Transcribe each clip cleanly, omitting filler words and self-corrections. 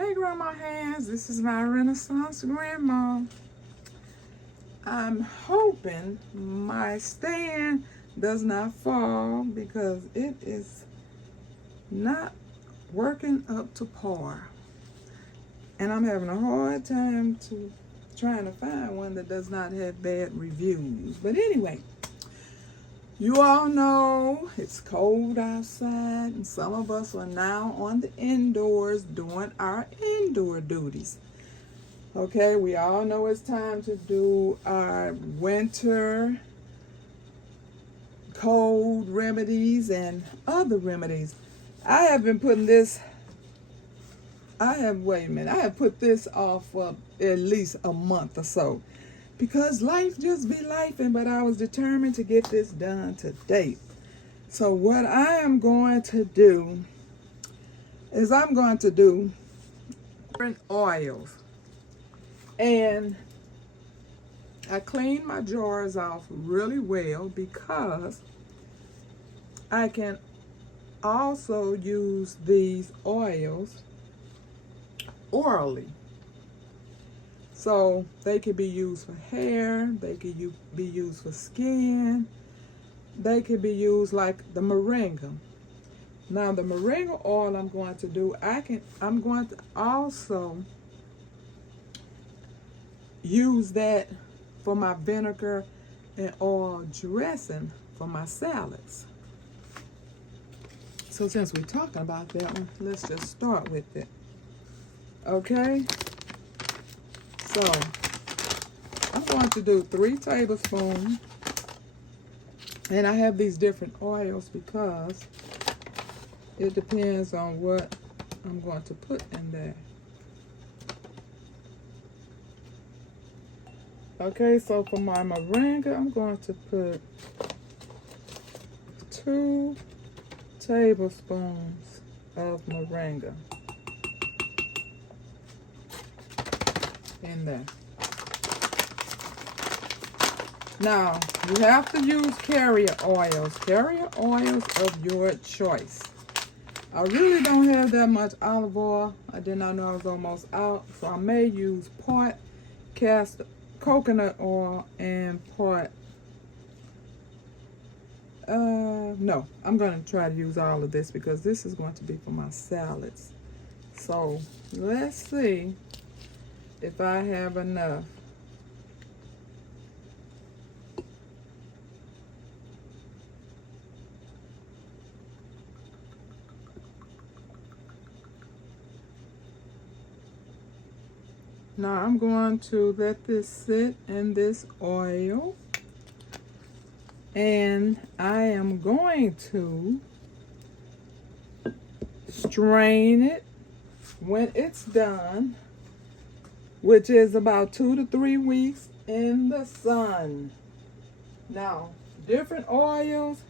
Hey Grandma Hands, this is my Renaissance Grandma. I'm hoping my stand does not fall because it is not working up to par. And I'm having a hard time trying to find one that does not have bad reviews. But anyway, you all know it's cold outside, and some of us are now on the indoors doing our indoor duties. Okay, we all know it's time to do our winter cold remedies and other remedies. I have been putting this, I have put this off for at least a month or so because life just be lifing, but I was determined to get this done today. So what I am going to do is I'm going to do different oils. And I clean my jars off really well because I can also use these oils orally. So they could be used for hair, they could be used for skin, they could be used like the moringa. Now the moringa oil I'm going to do, I'm going to also use that for my vinegar and oil dressing for my salads. So since we're talking about that one, let's just start with it. Okay? So, I'm going to do 3 tablespoons. And I have these different oils because it depends on what I'm going to put in there. Okay, so for my moringa, I'm going to put 2 tablespoons of moringa in there. Now, you have to use carrier oils of your choice. I really don't have that much olive oil. I did not know I was almost out, so I may use part coconut oil and part no, I'm going to try to use all of this because this is going to be for my salads. So let's see if I have enough. Now I'm going to let this sit in this oil, and I am going to strain it when it's done, which is about 2 to 3 weeks in the sun. Now, different oils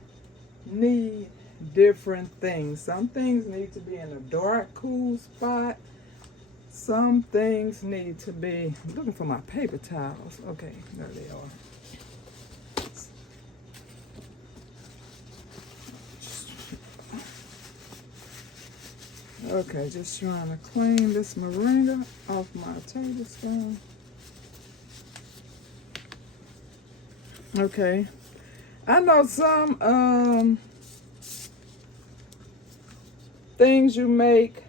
need different things. Some things need to be in a dark, cool spot. Some things need to be, I'm looking for my paper towels. Okay, there they are. Okay, just trying to clean this moringa off my tablespoon. Okay, I know some things you make,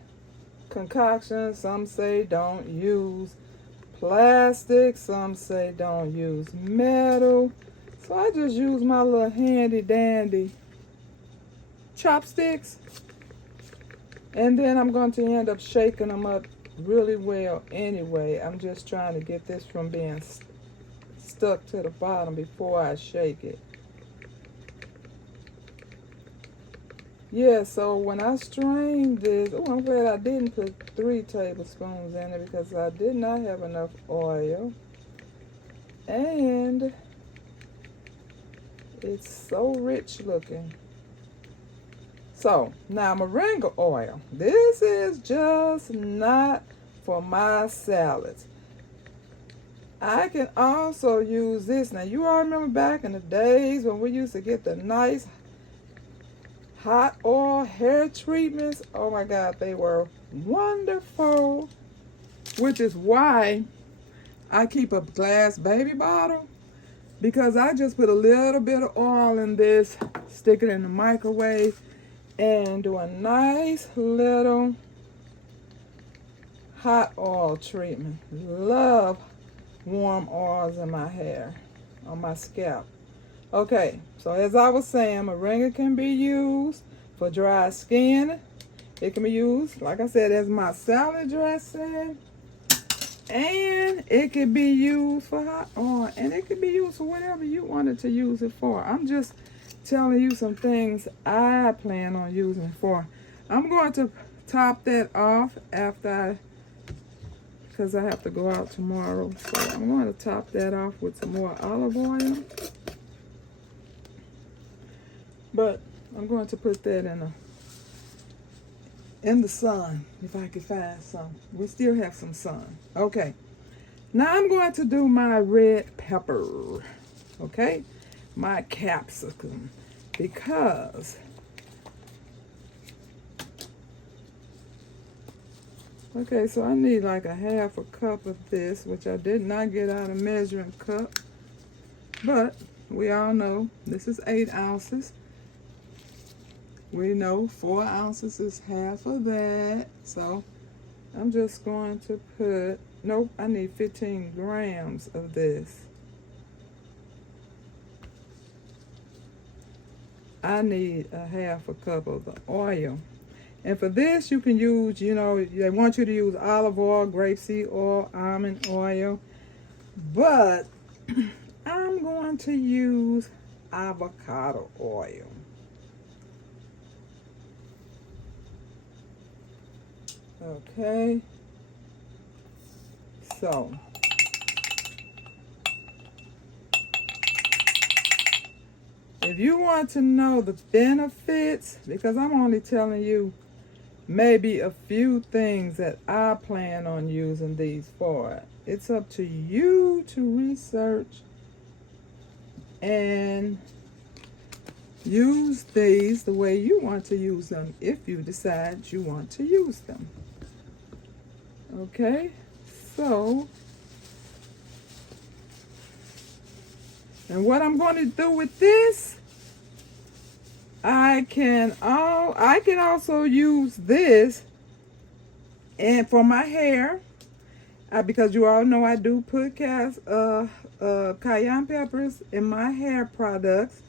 concoctions, some say don't use plastic, some say don't use metal. So I just use my little handy dandy chopsticks. And then I'm going to end up shaking them up really well anyway. I'm just trying to get this from being stuck to the bottom before I shake it. Yeah, so when I strained this, oh, I'm glad I didn't put 3 tablespoons in it because I did not have enough oil. And it's so rich looking. So, now moringa oil. This is just not for my salads. I can also use this. Now, you all remember back in the days when we used to get the nice hot oil hair treatments? Oh my God, they were wonderful, which is why I keep a glass baby bottle, because I just put a little bit of oil in this, stick it in the microwave, and do a nice little hot oil treatment. Love warm oils in my hair, on my scalp. Okay, so as I was saying, moringa can be used for dry skin. It can be used, like I said, as my salad dressing. And it can be used for hot oil. And it can be used for whatever you wanted to use it for. I'm just telling you some things I plan on using it for. I'm going to top that off after because I have to go out tomorrow. So I'm going to top that off with some more olive oil. But I'm going to put that in the sun, if I can find some. We still have some sun. Okay. Now I'm going to do my red pepper. Okay? My capsicum. Because okay, so I need like a half a cup of this, which I did not get out of measuring cup. But we all know this is 8 ounces. We know 4 ounces is half of that. So I'm just going to put, nope, I need 15 grams of this. I need a half a cup of the oil. And for this, you can use, you know, they want you to use olive oil, grapeseed oil, almond oil. But I'm going to use avocado oil. Okay, so if you want to know the benefits, because I'm only telling you maybe a few things that I plan on using these for, it's up to you to research and use these the way you want to use them if you decide you want to use them. Okay, so, and what I'm going to do with this, I can also use this and for my hair, because you all know I do put cayenne peppers in my hair products.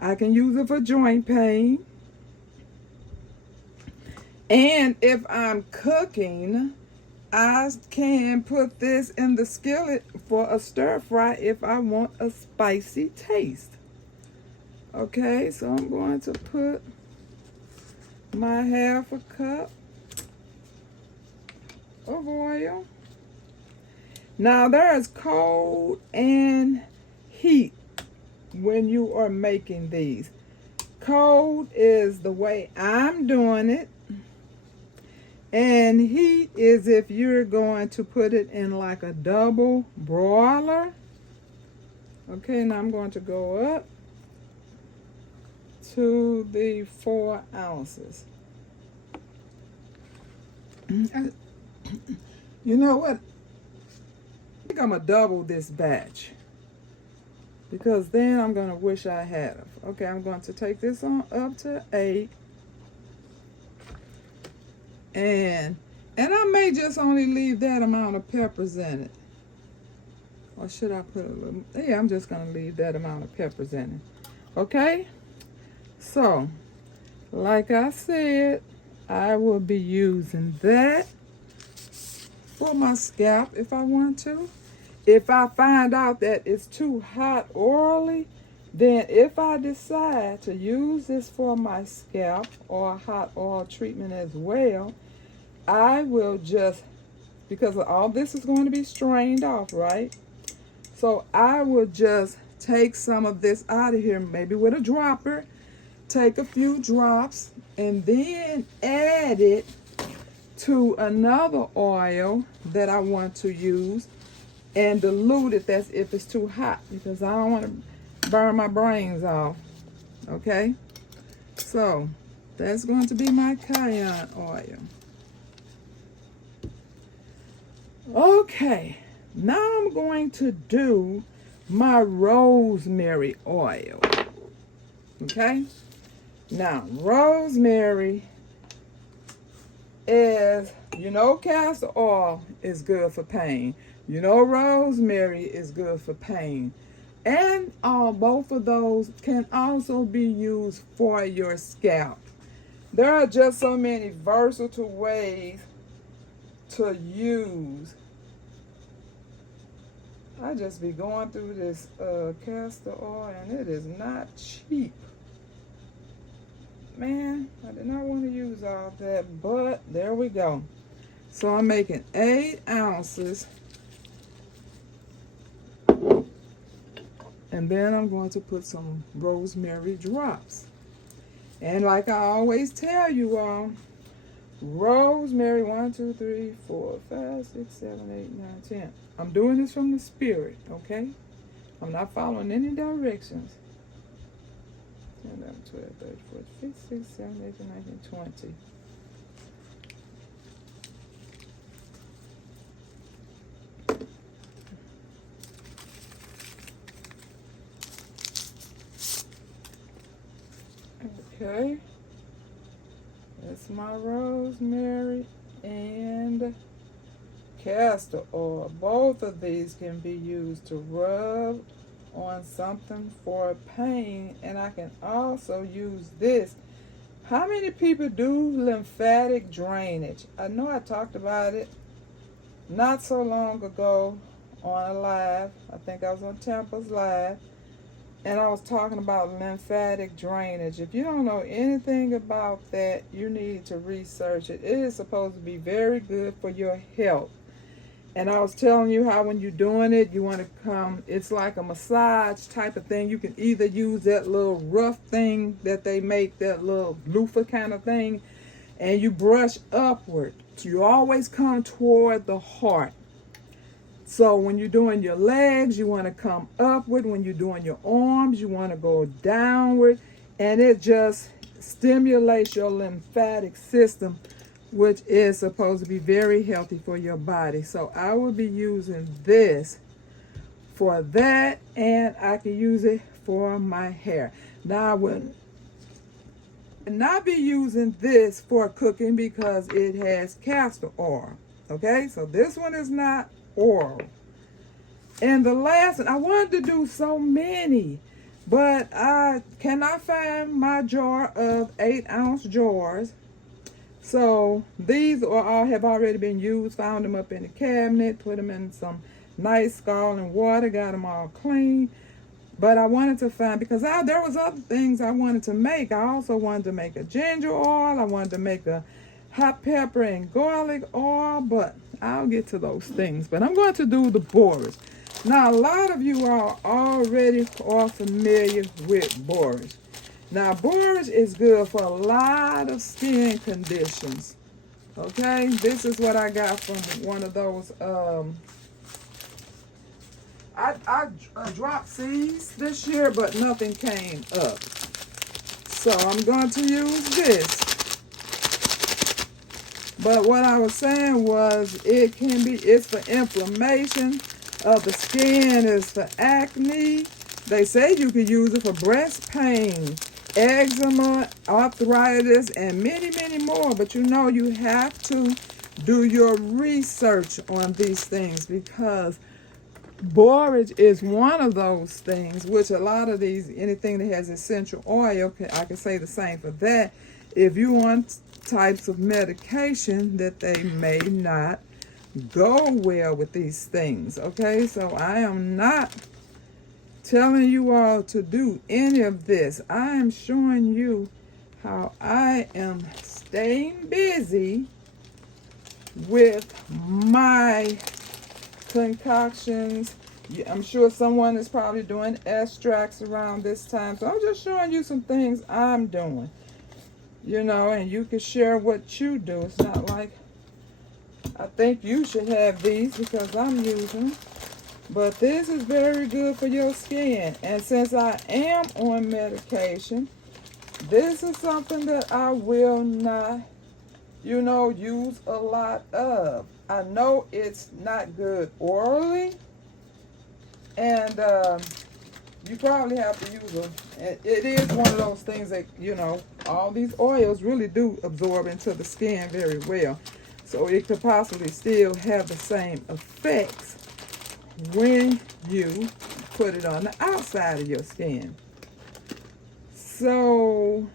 I can use it for joint pain. And if I'm cooking, I can put this in the skillet for a stir fry if I want a spicy taste. Okay, so I'm going to put my half a cup of oil. Now there's cold and heat when you are making these. Cold is the way I'm doing it. And heat is if you're going to put it in like a double broiler. Okay, now I'm going to go up to the 4 ounces. You know what? I think I'm going to double this batch, because then I'm going to wish I had it. Okay, I'm going to take this on up to 8. And I may just only leave that amount of peppers in it. Or should I put a little? Yeah, I'm just going to leave that amount of peppers in it. Okay? So, like I said, I will be using that for my scalp if I want to. If I find out that it's too hot oily, then if I decide to use this for my scalp or a hot oil treatment as well, I will just, because all this is going to be strained off, right? So I will just take some of this out of here, maybe with a dropper, take a few drops, and then add it to another oil that I want to use and dilute it. That's if it's too hot, because I don't want to burn my brains off. Okay, so that's going to be my cayenne oil. Okay, now I'm going to do my rosemary oil. Okay, now rosemary is, castor oil is good for pain. Rosemary is good for pain. And both of those can also be used for your scalp. There are just so many versatile ways to use. I just be going through this castor oil, and it is not cheap. Man, I did not want to use all that, but there we go. So I'm making 8 ounces. And then I'm going to put some rosemary drops. And like I always tell you all, rosemary, 1, 2, 3, 4, 5, 6, 7, 8, 9, 10. I'm doing this from the spirit, okay? I'm not following any directions. 10, 11, 12, 13, 14, 15, 16, 17, 18, 19, 20. Okay, that's my rosemary and castor oil. Both of these can be used to rub on something for pain, and I can also use this. How many people do lymphatic drainage? I know I talked about it not so long ago on a live. I think I was on Tampa's live. And I was talking about lymphatic drainage. If you don't know anything about that, you need to research it. It is supposed to be very good for your health. And I was telling you how when you're doing it, you want to come, it's like a massage type of thing. You can either use that little rough thing that they make, that little loofah kind of thing, and you brush upward. So you always come toward the heart. So when you're doing your legs, you want to come upward. When you're doing your arms, you want to go downward. And it just stimulates your lymphatic system, which is supposed to be very healthy for your body. So I will be using this for that, and I can use it for my hair. Now I will not be using this for cooking because it has castor oil. Okay, so this one is not oil. And the last one, I wanted to do so many, but I cannot find my jar of 8-ounce jars. So these all have already been used. Found them up in the cabinet, put them in some nice scalding water, got them all clean. But I wanted to find, because there was other things I wanted to make. I also wanted to make a ginger oil. I wanted to make a hot pepper and garlic oil, but I'll get to those things. But I'm going to do the borage. Now, a lot of you are already familiar with borage. Now, borage is good for a lot of skin conditions. Okay, this is what I got from one of those. I dropped seeds this year, but nothing came up. So I'm going to use this. But what I was saying was it's for inflammation of the skin, it's for acne. They say you can use it for breast pain, eczema, arthritis, and many, many more. But you have to do your research on these things, because borage is one of those things, which a lot of these, anything that has essential oil, I can say the same for that. If you want types of medication that they may not go well with these things, okay? So I am not telling you all to do any of this. I am showing you how I am staying busy with my concoctions. I'm sure someone is probably doing extracts around this time, so I'm just showing you some things I'm doing, and you can share what you do. It's not like I think you should have these because I'm using them, but this is very good for your skin. And since I am on medication, this is something that I will not use a lot of. I know it's not good orally, and you probably have to use them. It is one of those things that, all these oils really do absorb into the skin very well. So it could possibly still have the same effects when you put it on the outside of your skin. So,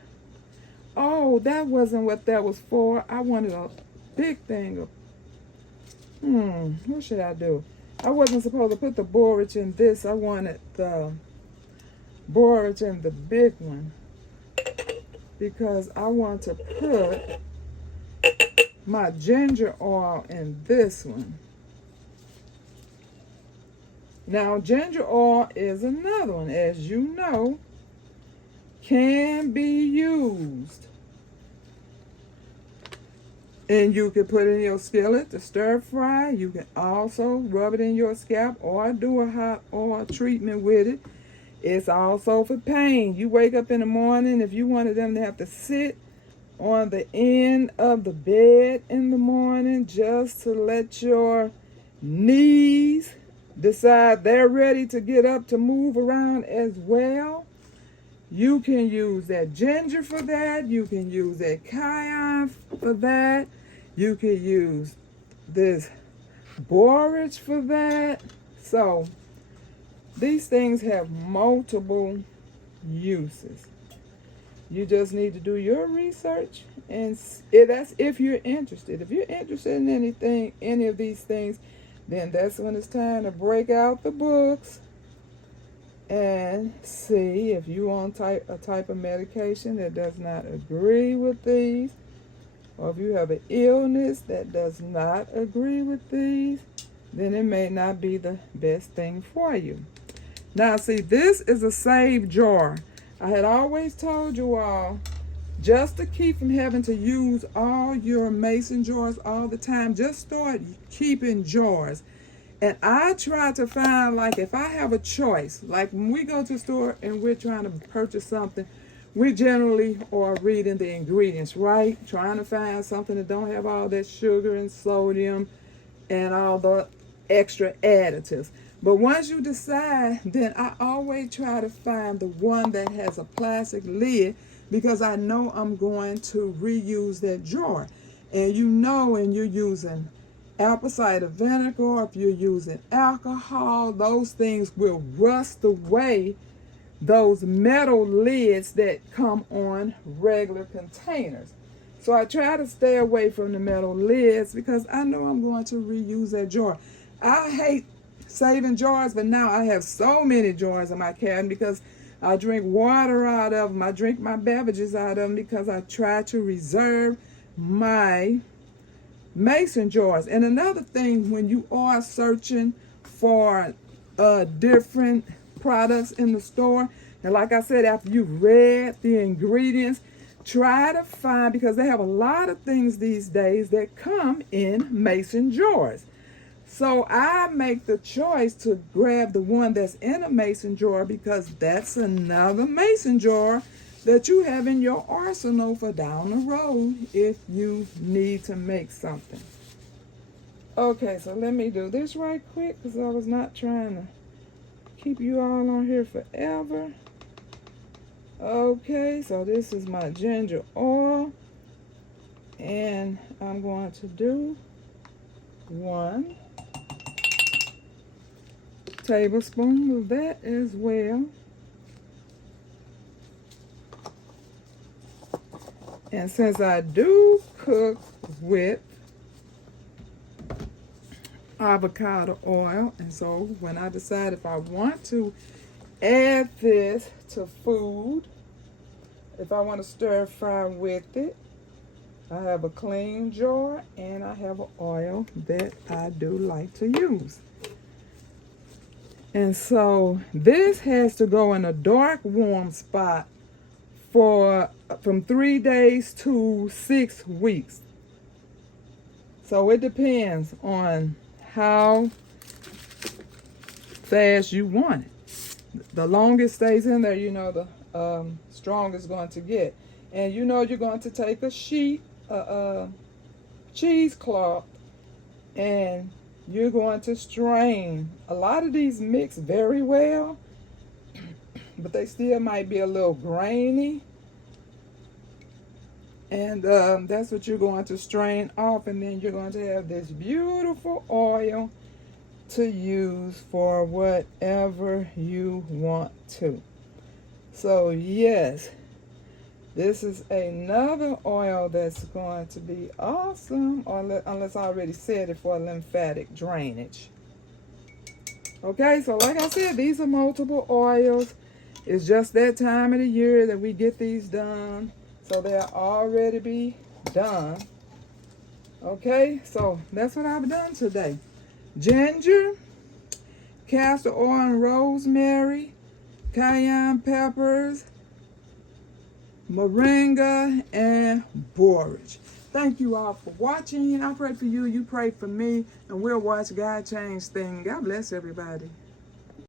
oh, that wasn't what that was for. I wanted a big thing of, what should I do? I wasn't supposed to put the borage in this. I wanted the borage in the big one because I want to put my ginger oil in this one. Now, ginger oil is another one, as you know, can be used. And you can put it in your skillet to stir fry. You can also rub it in your scalp or do a hot oil treatment with it. It's also for pain. You wake up in the morning, if you wanted them to have to sit on the end of the bed in the morning just to let your knees decide they're ready to get up to move around as well, you can use that ginger for that. You can use that cayenne for that. You can use this borage for that. So these things have multiple uses. You just need to do your research, and that's if you're interested. If you're interested in any of these things, then that's when it's time to break out the books and see if you want a type of medication that does not agree with these, or if you have an illness that does not agree with these, then it may not be the best thing for you. Now, see, this is a save jar. I had always told you all, just to keep from having to use all your mason jars all the time, just start keeping jars. And I try to find, like, if I have a choice, like when we go to the store and we're trying to purchase something, we generally are reading the ingredients, right? Trying to find something that don't have all that sugar and sodium and all the extra additives. But once you decide, then I always try to find the one that has a plastic lid, because I know I'm going to reuse that jar. And when you're using apple cider vinegar, or if you're using alcohol, those things will rust away those metal lids that come on regular containers. So I try to stay away from the metal lids because I know I'm going to reuse that jar. I hate saving jars, but now I have so many jars in my cabinet because I drink water out of them. I drink my beverages out of them because I try to reserve my mason jars. And another thing, when you are searching for different products in the store, and like I said, after you've read the ingredients, try to find, because they have a lot of things these days that come in mason jars. So I make the choice to grab the one that's in a mason jar, because that's another mason jar that you have in your arsenal for down the road if you need to make something. Okay, so let me do this right quick because I was not trying to keep you all on here forever. Okay, so this is my ginger oil, and I'm going to do 1 tablespoon of that as well. And since I do cook with avocado oil, and so when I decide if I want to add this to food, if I want to stir fry with it, I have a clean jar and I have an oil that I do like to use. And so this has to go in a dark, warm spot for from 3 days to 6 weeks. So it depends on how fast you want it. The longer it stays in there, the stronger it's going to get. And you're going to take a sheet, a cheesecloth, and you're going to strain. A lot of these mix very well, but they still might be a little grainy. And that's what you're going to strain off, and then you're going to have this beautiful oil to use for whatever you want to. So yes, this is another oil that's going to be awesome, unless I already said it, for lymphatic drainage. Okay, so like I said, these are multiple oils. It's just that time of the year that we get these done, so they'll already be done. Okay, so that's what I've done today. Ginger, castor oil and rosemary, cayenne peppers, moringa, and borage. Thank you all for watching. I pray for you, you pray for me, and we'll watch God change things. God bless everybody.